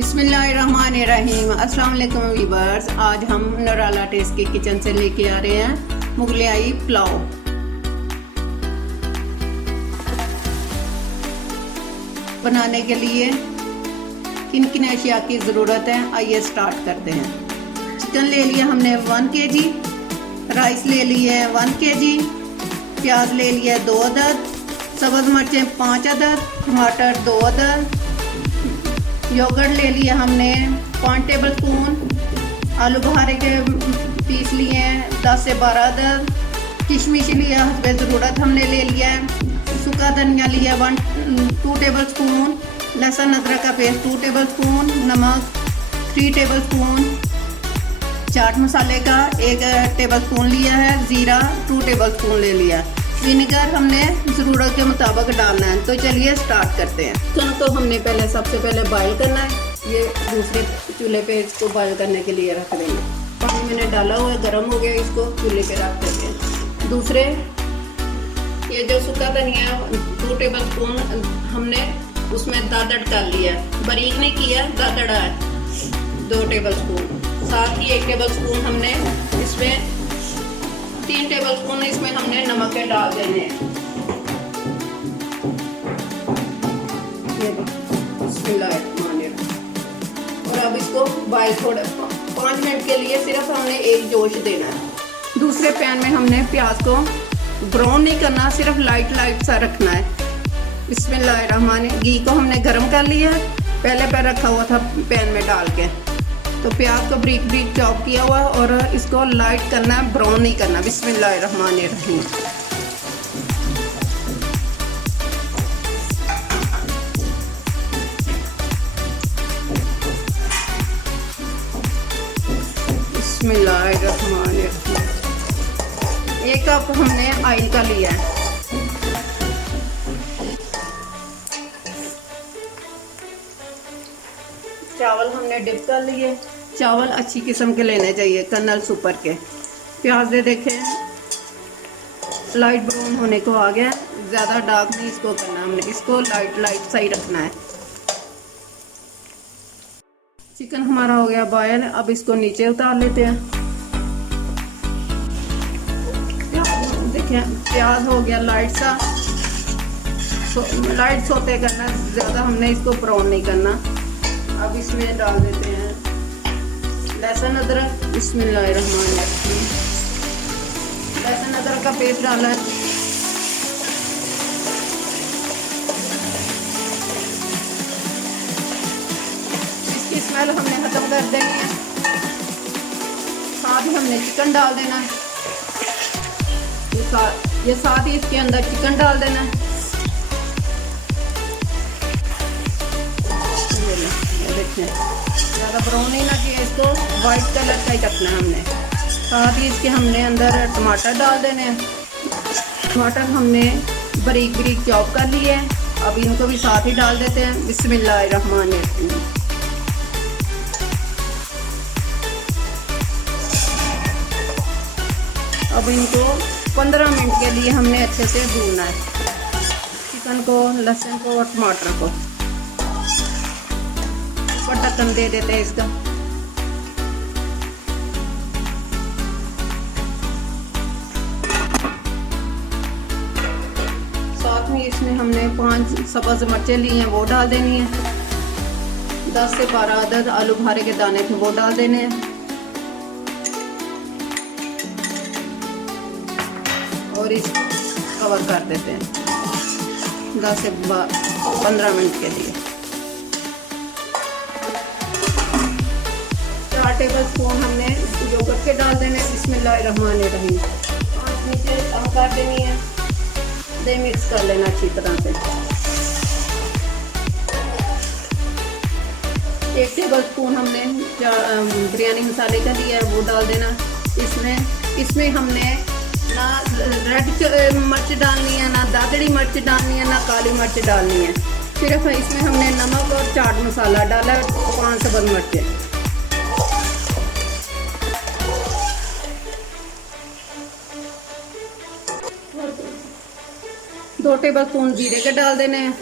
बिस्मिल्लाहिर्रहमानिर्रहीम। अस्सलाम वालेकुम वीवर्स। आज हम नराला टेस्ट के किचन से लेके आ रहे हैं मुगलाई पुलाव। बनाने के लिए किन किन अशिया की ज़रूरत है, आइए स्टार्ट करते हैं। चिकन ले लिया हमने 1 kg, राइस ले लिए 1 kg, प्याज ले लिया 2 अदद, सब्ज़ मिर्चें 5 अदद, टमाटर 2 अदद, योगर्ट ले लिया हमने 5 टेबल स्पून, आलू बुखारे के पीस लिए हैं 10 से 12 अदद, किशमिश लिया हस्बे ज़रूरत हमने ले लिया है, सूखा धनिया लिया 2 टेबल स्पून, लहसुन अदरक का पेस्ट 2 टेबल स्पून, नमक 3 टेबल स्पून, चाट मसाले का 1 टेबल स्पून लिया है, ज़ीरा 2 टेबल स्पून ले लिया। विनेगर हमने ज़रूरत के मुताबिक डालना है। तो चलिए स्टार्ट करते हैं। चिकन को हमने सबसे पहले बॉईल करना है। ये दूसरे चूल्हे पे इसको बॉईल करने के लिए रख देंगे। पानी मैंने डाला हुआ है, गर्म हो गया, इसको चूल्हे पे रख देते हैं। दूसरे ये जो सूखा धनिया 2 टेबल स्पून हमने उसमें दादड़ डाल लिया, बारीक नहीं किया, दादड़ा है 2 टेबल स्पून। साथ ही 1 टेबल स्पून हमने इसमें 3 टेबल स्पून इसमें हमने नमक के डाल देने हैं। और अब इसको बॉईल 5 मिनट के लिए सिर्फ हमने एक जोश देना है। दूसरे पैन में हमने प्याज को ब्राउन नहीं करना, सिर्फ लाइट सा रखना है। बिस्मिल्लाहिर्रहमानिर्रहीम। घी को हमने गर्म कर लिया है, पहले पे रखा हुआ था पैन में डाल के। तो प्याज को ब्रीक चॉप किया हुआ और इसको लाइट करना है, ब्राउन नहीं करना। बिस्मिल्लाहिर्रहमानिर्रहीम। बिस्मिल्लाहिर्रहमानिर्रहीम। 1 कप हमने ऑयल का लिया है। चावल हमने डिप कर लिए। चावल अच्छी किस्म के लेने चाहिए, कर्नल सुपर के। प्याज दे देखें लाइट ब्राउन होने को आ गया, ज़्यादा डार्क नहीं इसको करना, हमने इसको लाइट सा ही रखना है। चिकन हमारा हो गया बॉयल, अब इसको नीचे उतार लेते हैं। देखें प्याज हो गया लाइट सा, लाइट सोते करना, ज़्यादा हमने इसको ब्राउन नहीं करना। अब इसमें डाल देते हैं लहसुन अदरक। बिस्मिल्लाहिर्रहमानिर्रहीम। लहसुन अदरक का पेस्ट डाला है। इसकी स्मेल हमने खत्म कर देनी है। साथ ही हमने चिकन डाल देना है। ये साथ ही इसके अंदर चिकन डाल देना है। ज़्यादा ब्राउन नहीं ना किया, इसको वाइट कलर का ही रखना है हमने। साथ ही इसके हमने अंदर टमाटर डाल देने हैं। टमाटर हमने बारीक चॉप कर लिए हैं। अब इनको भी साथ ही डाल देते हैं। बिस्मिल्लाहिर्रहमानिर्रहीम। अब इनको 15 मिनट के लिए हमने अच्छे से भूनना है, चिकन को, लहसुन को और टमाटर को। ढक्कन दे देते हैं इसका। साथ में इसमें हमने 5 सब्ज़ मिर्चें ली हैं, वो डाल देनी है। 10 से 12 अदद आलू बुखारे के दाने थे, वो डाल देने हैं। और इसको कवर कर देते हैं 10 से 15 मिनट के लिए। 4 टेबल स्पून हमने योगर्ट के डाल देने। बिस्मिल्लाहिर्रहमानिर्रहीम। 5 नीचे कम कर देनी है, दे मिक्स कर लेना अच्छी तरह से। 1 टेबल स्पून हमने बिरयानी मसाले का दिया है, वो डाल देना। इसमें हमने ना रेड मिर्च डालनी है, ना दादड़ी मिर्च डालनी है, ना काली मिर्च डालनी है। सिर्फ इसमें हमने नमक और चाट मसाला डाला, 5 सब्ज़ मिर्चें। दो टेबल स्पून जीरे के डाल देने हैं।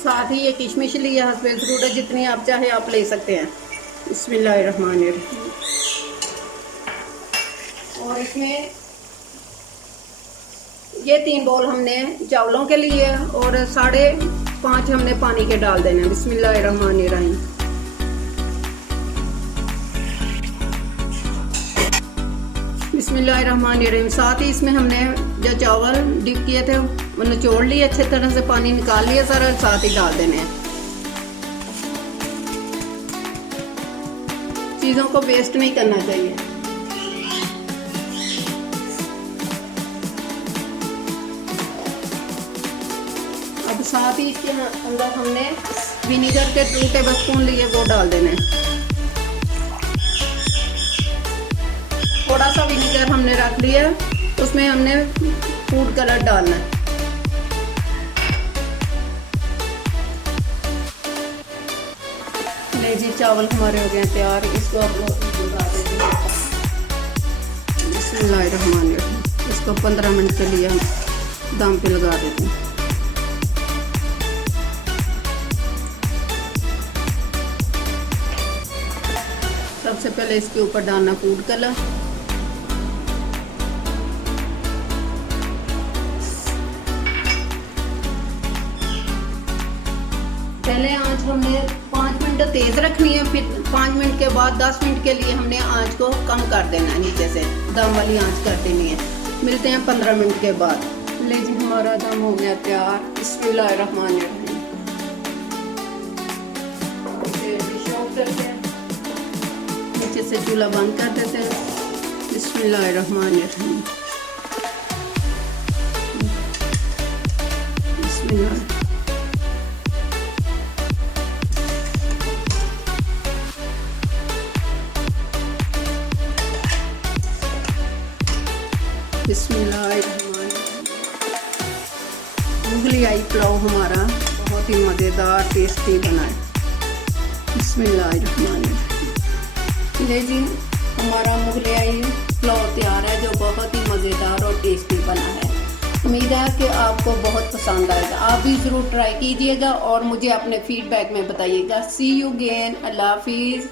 साथ ही ये किशमिश लिया हस्बे ज़रूरत, जितनी आप चाहे आप ले सकते हैं। बिस्मिल्लाहिर्रहमानिर्रहीम। और इसमें ये 3 बॉल हमने चावलों के लिए और 5.5 हमने पानी के डाल देने। बिस्मिल्लाहिर्रहमानिर्रहीम। बिस्मिल्लाहिर्रहमानिर्रहीम। साथ ही इसमें हमने जो चावल डिप किए थे वो निचोड़ लिए, अच्छे तरह से पानी निकाल लिया सारा, साथ ही डाल देने हैं। चीज़ों को वेस्ट नहीं करना चाहिए। अब साथ ही इसके अंदर हमने विनेगर के 2 टेबलस्पून लिए, वो डाल देने। थोड़ा सा विनेगर हमने रख लिया, उसमें हमने फूड कलर डालना है। ले जी, चावल हमारे हो गए तैयार। इसको अब लगा देते हैं। बिस्मिल्लाहिर्रहमानिर्रहीम। इसको 15 मिनट के लिए हम दम पे लगा देते हैं। सबसे पहले इसके ऊपर डालना फूड कलर। पहले आंच हमने 5 मिनट तेज रखनी है, फिर 5 मिनट के बाद 10 मिनट के लिए हमने आंच को कम कर देना है, नीचे से दम वाली आंच कर देनी है। मिलते हैं 15 मिनट के बाद। ले जी, हमारा दम हो गया तैयार। बिस्मिल्लाहिर्रहमानिर्रहीम। नीचे से चूल्हा बंद कर देते हैं। बिस्मिल्लाहिर्रहमानिर्रहीम। बिस्मिल्लाह। मुगलई पुलाव हमारा बहुत ही मज़ेदार टेस्टी बना है। बिस्मिल्लाहिर्रहमानिर्रहीम। ले जी, हमारा मुगलई पुलाव तैयार है, जो बहुत ही मज़ेदार और टेस्टी बना है। उम्मीद है कि आपको बहुत पसंद आएगा। आप भी ज़रूर ट्राई कीजिएगा और मुझे अपने फीडबैक में बताइएगा। सी यू अगेन। अल्लाह हाफिज़।